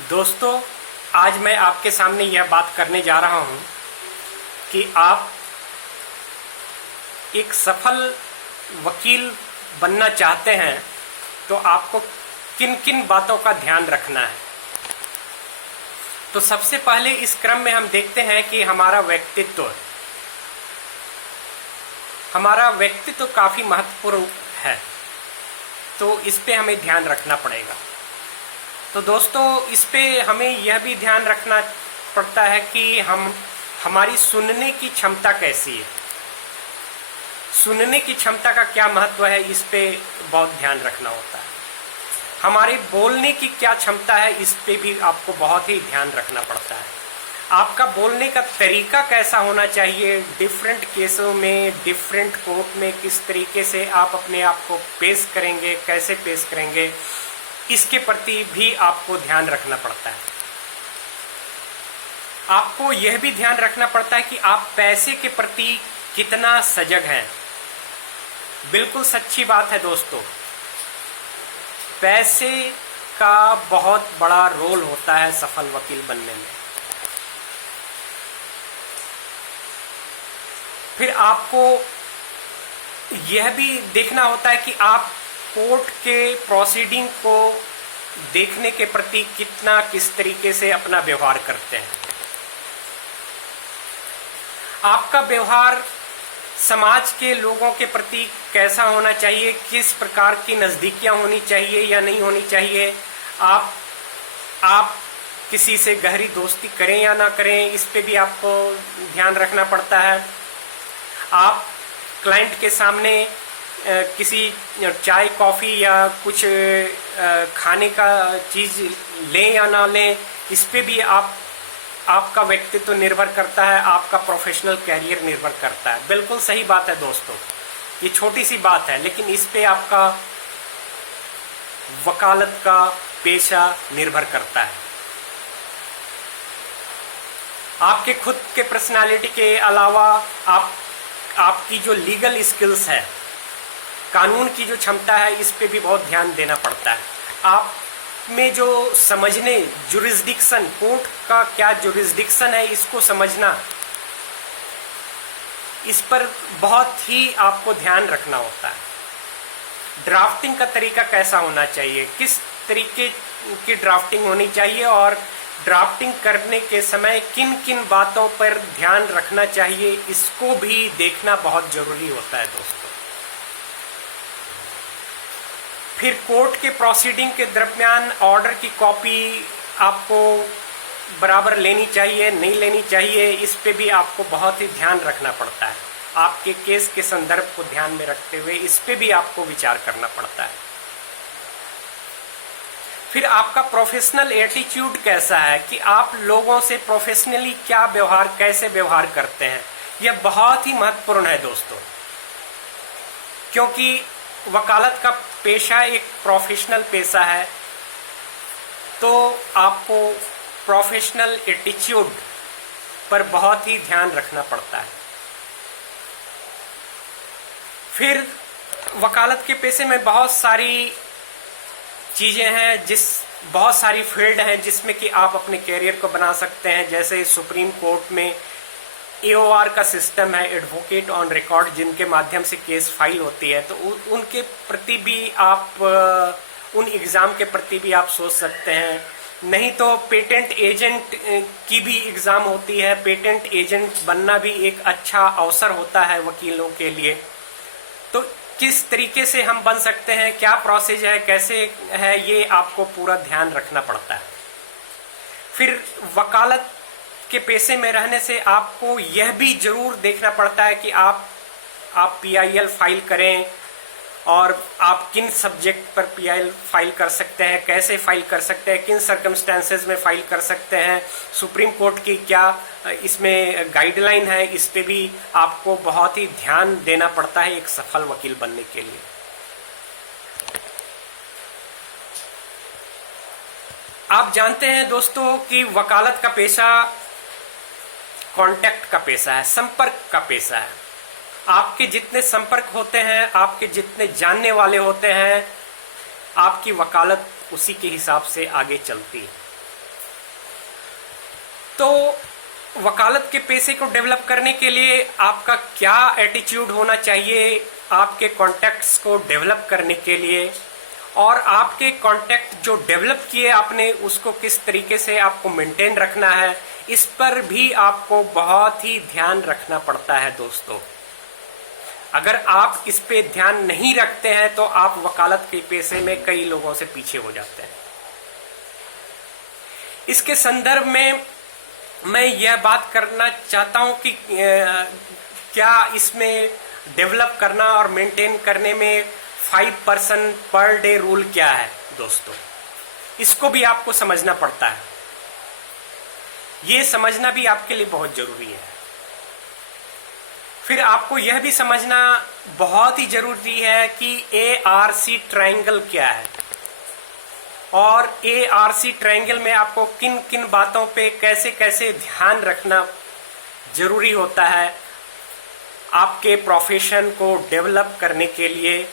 दोस्तों, आज मैं आपके सामने यह बात करने जा रहा हूं कि आप एक सफल वकील बनना चाहते हैं तो आपको किन किन बातों का ध्यान रखना है। तो सबसे पहले इस क्रम में हम देखते हैं कि हमारा व्यक्तित्व काफ़ी महत्वपूर्ण है, तो इस पे हमें ध्यान रखना पड़ेगा। तो दोस्तों, इस पे हमें यह भी ध्यान रखना पड़ता है कि हमारी सुनने की क्षमता कैसी है। सुनने की क्षमता का क्या महत्व है, इस पे बहुत ध्यान रखना होता है। हमारे बोलने की क्या क्षमता है, इस पे भी आपको बहुत ही ध्यान रखना पड़ता है। आपका बोलने का तरीका कैसा होना चाहिए, डिफरेंट केसों में, डिफरेंट कोर्ट में किस तरीके से आप अपने आप को पेश करेंगे, कैसे पेश करेंगे, इसके प्रति भी आपको ध्यान रखना पड़ता है। आपको यह भी ध्यान रखना पड़ता है कि आप पैसे के प्रति कितना सजग हैं। बिल्कुल सच्ची बात है दोस्तों, पैसे का बहुत बड़ा रोल होता है सफल वकील बनने में। फिर आपको यह भी देखना होता है कि आप कोर्ट के प्रोसीडिंग को देखने के प्रति किस तरीके से अपना व्यवहार करते हैं। आपका व्यवहार समाज के लोगों के प्रति कैसा होना चाहिए, किस प्रकार की नज़दीकियां होनी चाहिए या नहीं होनी चाहिए। आप किसी से गहरी दोस्ती करें या ना करें, इस पे भी आपको ध्यान रखना पड़ता है। आप क्लाइंट के सामने किसी चाय कॉफ़ी या कुछ खाने का चीज़ लें या ना लें, इस पे भी आपका व्यक्तित्व निर्भर करता है, आपका प्रोफेशनल कैरियर निर्भर करता है। बिल्कुल सही बात है दोस्तों, ये छोटी सी बात है, लेकिन इस पे आपका वकालत का पेशा निर्भर करता है। आपके खुद के पर्सनालिटी के अलावा आपकी जो लीगल स्किल्स है, कानून की जो क्षमता है, इस पे भी बहुत ध्यान देना पड़ता है। आप में जो समझने, जुरिस्डिक्शन, कोर्ट का क्या जुरिस्डिक्शन है, इसको समझना, इस पर बहुत ही आपको ध्यान रखना होता है। ड्राफ्टिंग का तरीका कैसा होना चाहिए, किस तरीके की ड्राफ्टिंग होनी चाहिए और ड्राफ्टिंग करने के समय किन किन बातों पर ध्यान रखना चाहिए, इसको भी देखना बहुत जरूरी होता है दोस्तों। फिर कोर्ट के प्रोसीडिंग के दरमियान ऑर्डर की कॉपी आपको बराबर लेनी चाहिए, नहीं लेनी चाहिए, इस पे भी आपको बहुत ही ध्यान रखना पड़ता है। आपके केस के संदर्भ को ध्यान में रखते हुए इस पे भी आपको विचार करना पड़ता है। फिर आपका प्रोफेशनल एटीट्यूड कैसा है, कि आप लोगों से प्रोफेशनली कैसे व्यवहार करते हैं, यह बहुत ही महत्वपूर्ण है दोस्तों। क्योंकि वकालत का पेशा एक प्रोफेशनल पेशा है, तो आपको प्रोफेशनल एटीट्यूड पर बहुत ही ध्यान रखना पड़ता है। फिर वकालत के पेशे में बहुत सारी चीज़ें हैं, बहुत सारी फील्ड हैं जिसमें कि आप अपने कैरियर को बना सकते हैं। जैसे सुप्रीम कोर्ट में AOR का सिस्टम है, एडवोकेट ऑन रिकॉर्ड, जिनके माध्यम से केस फाइल होती है, तो उनके प्रति भी आप, उन एग्ज़ाम के प्रति भी आप सोच सकते हैं। नहीं तो पेटेंट एजेंट की भी एग्ज़ाम होती है, पेटेंट एजेंट बनना भी एक अच्छा अवसर होता है वकीलों के लिए। तो किस तरीके से हम बन सकते हैं, क्या प्रोसेस है, कैसे है, ये आपको पूरा ध्यान रखना पड़ता है। फिर वकालत के पेशे में रहने से आपको यह भी जरूर देखना पड़ता है कि आप PIL फाइल करें, और आप किन सब्जेक्ट पर PIL फाइल कर सकते हैं, कैसे फाइल कर सकते हैं, किन सर्कमस्टेंसेस में फाइल कर सकते हैं, सुप्रीम कोर्ट की क्या इसमें गाइडलाइन है, इस पे भी आपको बहुत ही ध्यान देना पड़ता है एक सफल वकील बनने के लिए। आप जानते हैं दोस्तों कि वकालत का पेशा कांटेक्ट का पेशा है, संपर्क का पेशा है। आपके जितने संपर्क होते हैं, आपके जितने जानने वाले होते हैं, आपकी वकालत उसी के हिसाब से आगे चलती है। तो वकालत के पेशे को डेवलप करने के लिए आपका क्या एटीट्यूड होना चाहिए, आपके कॉन्टैक्ट्स को डेवलप करने के लिए, और आपके कॉन्टैक्ट जो डेवलप किए आपने उसको किस तरीके से आपको मेंटेन रखना है, इस पर भी आपको बहुत ही ध्यान रखना पड़ता है दोस्तों। अगर आप इस पे ध्यान नहीं रखते हैं तो आप वकालत के पेशे में कई लोगों से पीछे हो जाते हैं। इसके संदर्भ में मैं यह बात करना चाहता हूं कि क्या इसमें डेवलप करना और मेंटेन करने में 5% पर डे रूल क्या है दोस्तों, इसको भी आपको समझना पड़ता है। ये समझना भी आपके लिए बहुत जरूरी है। फिर आपको यह भी समझना बहुत ही जरूरी है कि ARC ट्रायंगल क्या है, और ARC ट्रायंगल में आपको किन किन बातों पे कैसे कैसे ध्यान रखना जरूरी होता है आपके प्रोफेशन को डेवलप करने के लिए,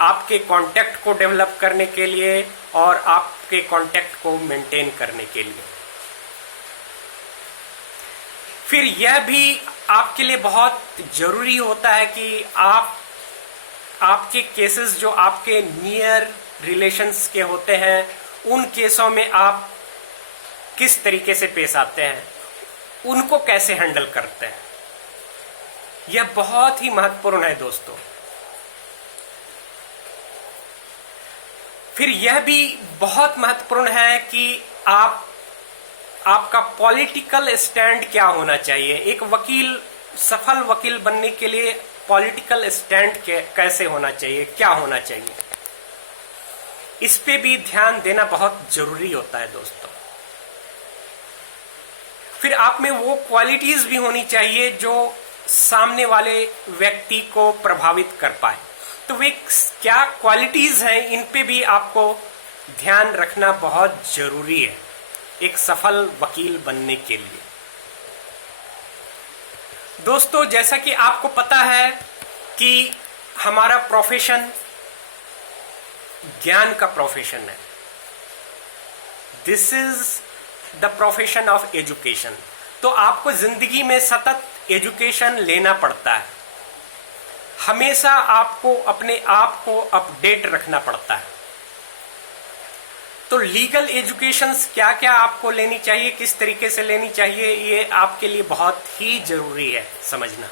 आपके कॉन्टैक्ट को डेवलप करने के लिए, और आपके कॉन्टैक्ट को मेंटेन करने के लिए। फिर यह भी आपके लिए बहुत जरूरी होता है कि आपके केसेस जो आपके नियर रिलेशंस के होते हैं, उन केसों में आप किस तरीके से पेश आते हैं, उनको कैसे हैंडल करते हैं। यह बहुत ही महत्वपूर्ण है दोस्तों। फिर यह भी बहुत महत्वपूर्ण है कि आपका पॉलिटिकल स्टैंड क्या होना चाहिए। एक वकील, सफल वकील बनने के लिए पॉलिटिकल स्टैंड कैसे होना चाहिए, क्या होना चाहिए, इस पे भी ध्यान देना बहुत जरूरी होता है दोस्तों। फिर आप में वो क्वालिटीज भी होनी चाहिए जो सामने वाले व्यक्ति को प्रभावित कर पाए। तो वे क्या क्वालिटीज हैं, इन पे भी आपको ध्यान रखना बहुत जरूरी है एक सफल वकील बनने के लिए। दोस्तों, जैसा कि आपको पता है कि हमारा प्रोफेशन ज्ञान का प्रोफेशन है। This is the profession of education. तो आपको जिंदगी में सतत एजुकेशन लेना पड़ता है। हमेशा आपको अपने आप को अपडेट रखना पड़ता है। तो लीगल एजुकेशन क्या क्या आपको लेनी चाहिए, किस तरीके से लेनी चाहिए, ये आपके लिए बहुत ही जरूरी है समझना।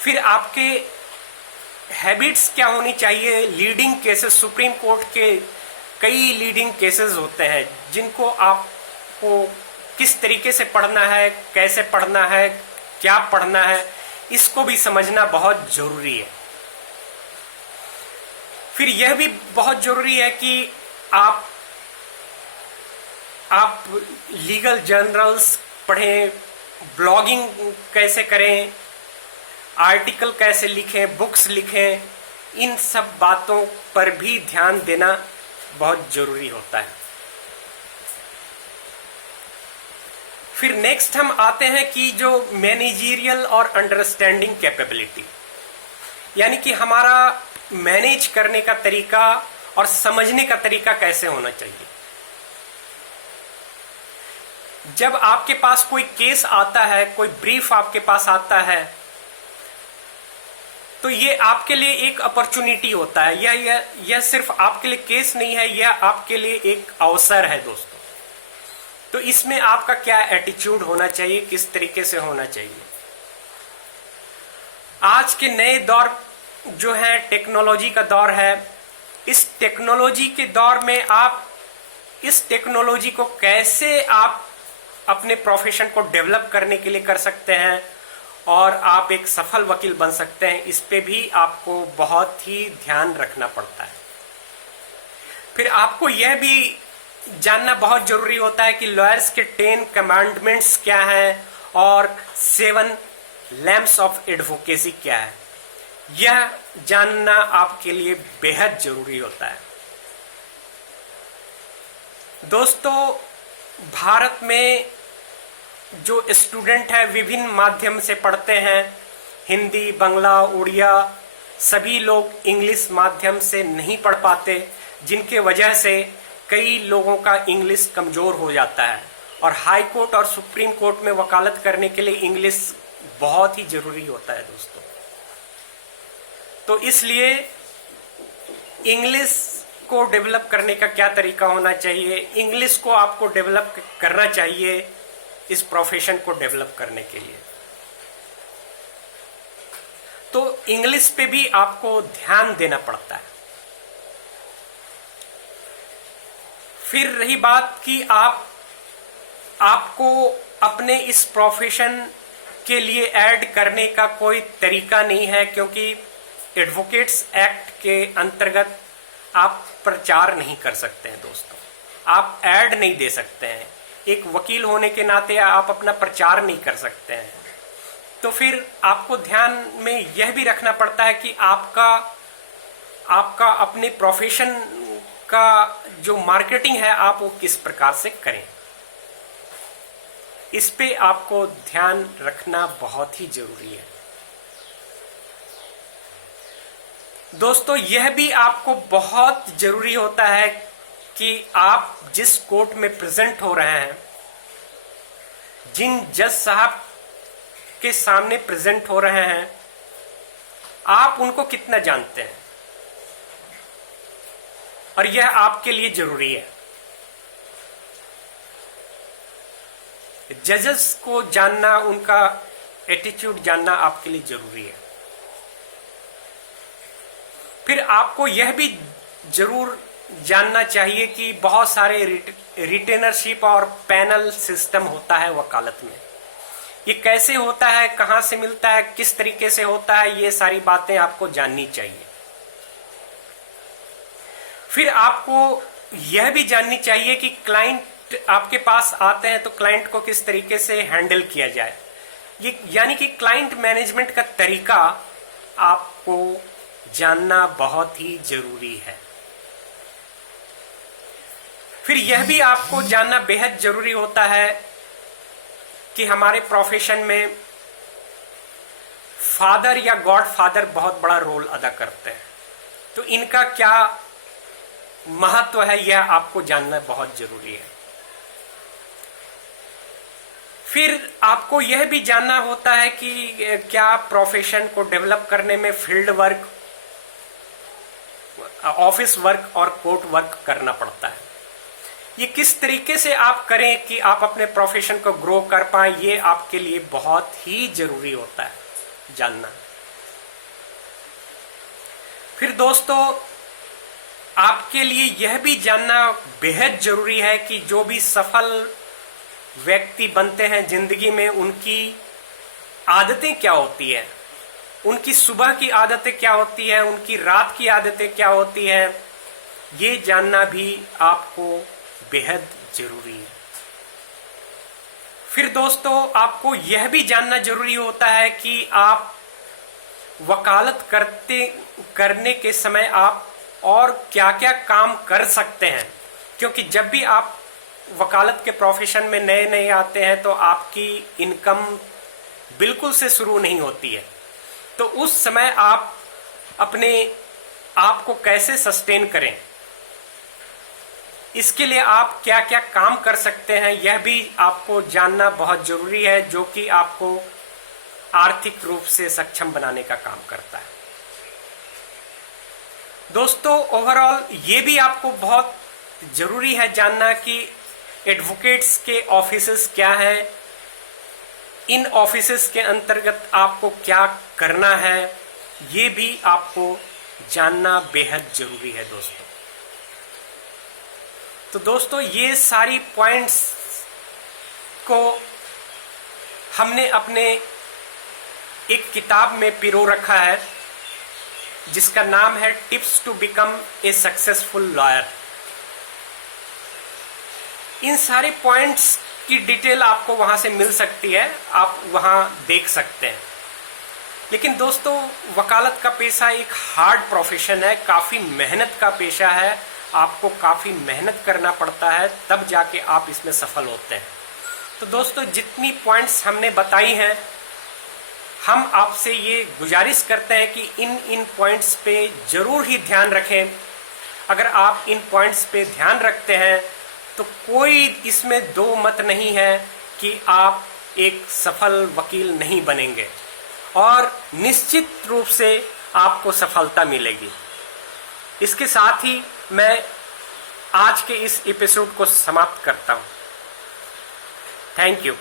फिर आपके हैबिट्स क्या होनी चाहिए। लीडिंग केसेस, सुप्रीम कोर्ट के कई लीडिंग केसेस होते हैं जिनको आपको किस तरीके से पढ़ना है, कैसे पढ़ना है, क्या पढ़ना है, इसको भी समझना बहुत जरूरी है। फिर यह भी बहुत जरूरी है कि आप लीगल जर्नल्स पढ़ें, ब्लॉगिंग कैसे करें, आर्टिकल कैसे लिखें, बुक्स लिखें, इन सब बातों पर भी ध्यान देना बहुत जरूरी होता है। फिर नेक्स्ट हम आते हैं कि जो मैनेजरियल और अंडरस्टैंडिंग कैपेबिलिटी, यानी कि हमारा मैनेज करने का तरीका और समझने का तरीका कैसे होना चाहिए। जब आपके पास कोई केस आता है, कोई ब्रीफ आपके पास आता है, तो ये आपके लिए एक अपॉर्चुनिटी होता है। यह सिर्फ आपके लिए केस नहीं है, यह आपके लिए एक अवसर है दोस्तों। तो इसमें आपका क्या एटीट्यूड होना चाहिए, किस तरीके से होना चाहिए। आज के नए दौर जो है टेक्नोलॉजी का दौर है। इस टेक्नोलॉजी के दौर में आप इस टेक्नोलॉजी को कैसे आप अपने प्रोफेशन को डेवलप करने के लिए कर सकते हैं और आप एक सफल वकील बन सकते हैं, इस पे भी आपको बहुत ही ध्यान रखना पड़ता है। फिर आपको यह भी जानना बहुत जरूरी होता है कि लॉयर्स के 10 कमांडमेंट्स क्या हैं और 7 लैम्प्स ऑफ एडवोकेसी क्या है। यह जानना आपके लिए बेहद जरूरी होता है। दोस्तों, भारत में जो स्टूडेंट है विभिन्न माध्यम से पढ़ते हैं, हिंदी, बांग्ला, उड़िया, सभी लोग इंग्लिश माध्यम से नहीं पढ़ पाते, जिनके वजह से कई लोगों का इंग्लिश कमजोर हो जाता है और हाई कोर्ट और सुप्रीम कोर्ट में वकालत करने के लिए इंग्लिश बहुत ही जरूरी होता है दोस्तों। तो इसलिए इंग्लिश को डेवलप करने का क्या तरीका होना चाहिए, इंग्लिश को आपको डेवलप करना चाहिए इस प्रोफेशन को डेवलप करने के लिए। तो इंग्लिश पे भी आपको ध्यान देना पड़ता है। फिर रही बात कि आपको अपने इस प्रोफेशन के लिए ऐड करने का कोई तरीका नहीं है, क्योंकि एडवोकेट्स एक्ट के अंतर्गत आप प्रचार नहीं कर सकते हैं दोस्तों, आप ऐड नहीं दे सकते हैं। एक वकील होने के नाते आप अपना प्रचार नहीं कर सकते हैं। तो फिर आपको ध्यान में यह भी रखना पड़ता है कि आपका अपने प्रोफेशन का जो मार्केटिंग है आप वो किस प्रकार से करें, इस पे आपको ध्यान रखना बहुत ही जरूरी है दोस्तों। यह भी आपको बहुत जरूरी होता है कि आप जिस कोर्ट में प्रेजेंट हो रहे हैं, जिन जज साहब के सामने प्रेजेंट हो रहे हैं, आप उनको कितना जानते हैं, और यह आपके लिए जरूरी है। जजेस को जानना, उनका एटीट्यूड जानना आपके लिए जरूरी है। फिर आपको यह भी जरूर जानना चाहिए कि बहुत सारे रिटेनरशिप और पैनल सिस्टम होता है वकालत में। ये कैसे होता है, कहां से मिलता है, किस तरीके से होता है, ये सारी बातें आपको जाननी चाहिए। फिर आपको यह भी जाननी चाहिए कि क्लाइंट आपके पास आते हैं तो क्लाइंट को किस तरीके से हैंडल किया जाए। ये यानी कि क्लाइंट मैनेजमेंट का तरीका आपको जानना बहुत ही जरूरी है। फिर यह भी आपको जानना बेहद जरूरी होता है कि हमारे प्रोफेशन में फादर या गॉड फादर बहुत बड़ा रोल अदा करते हैं। तो इनका क्या महत्व है, यह आपको जानना बहुत जरूरी है। फिर आपको यह भी जानना होता है कि क्या प्रोफेशन को डेवलप करने में फील्ड वर्क, ऑफिस वर्क और कोर्ट वर्क करना पड़ता है। ये किस तरीके से आप करें कि आप अपने प्रोफेशन को ग्रो कर पाएं, ये आपके लिए बहुत ही जरूरी होता है जानना। फिर दोस्तों आपके लिए यह भी जानना बेहद जरूरी है कि जो भी सफल व्यक्ति बनते हैं जिंदगी में, उनकी आदतें क्या होती है, उनकी सुबह की आदतें क्या होती है, उनकी रात की आदतें क्या होती है, ये जानना भी आपको बेहद जरूरी है। फिर दोस्तों आपको यह भी जानना जरूरी होता है कि आप वकालत करने के समय आप और क्या क्या काम कर सकते हैं, क्योंकि जब भी आप वकालत के प्रोफेशन में नए नए आते हैं तो आपकी इनकम बिल्कुल से शुरू नहीं होती है। तो उस समय आप अपने आप को कैसे सस्टेन करें, इसके लिए आप क्या क्या काम कर सकते हैं, यह भी आपको जानना बहुत जरूरी है, जो कि आपको आर्थिक रूप से सक्षम बनाने का काम करता है। दोस्तों ओवरऑल ये भी आपको बहुत जरूरी है जानना कि एडवोकेट्स के ऑफिसेस क्या हैं, इन ऑफिसेस के अंतर्गत आपको क्या करना है, ये भी आपको जानना बेहद जरूरी है दोस्तों। तो दोस्तों ये सारी पॉइंट्स को हमने अपने एक किताब में पिरो रखा है जिसका नाम है tips to become a successful lawyer. इन सारे पॉइंट्स की डिटेल आपको वहां से मिल सकती है, आप वहां देख सकते हैं। लेकिन दोस्तों वकालत का पेशा एक हार्ड प्रोफेशन है, काफी मेहनत का पेशा है, आपको काफी मेहनत करना पड़ता है, तब जाके आप इसमें सफल होते हैं। तो दोस्तों जितनी पॉइंट्स हमने बताई हैं, हम आपसे ये गुजारिश करते हैं कि इन पॉइंट्स पे जरूर ही ध्यान रखें। अगर आप इन पॉइंट्स पे ध्यान रखते हैं तो कोई इसमें दो मत नहीं है कि आप एक सफल वकील नहीं बनेंगे, और निश्चित रूप से आपको सफलता मिलेगी। इसके साथ ही मैं आज के इस एपिसोड को समाप्त करता हूं। Thank you.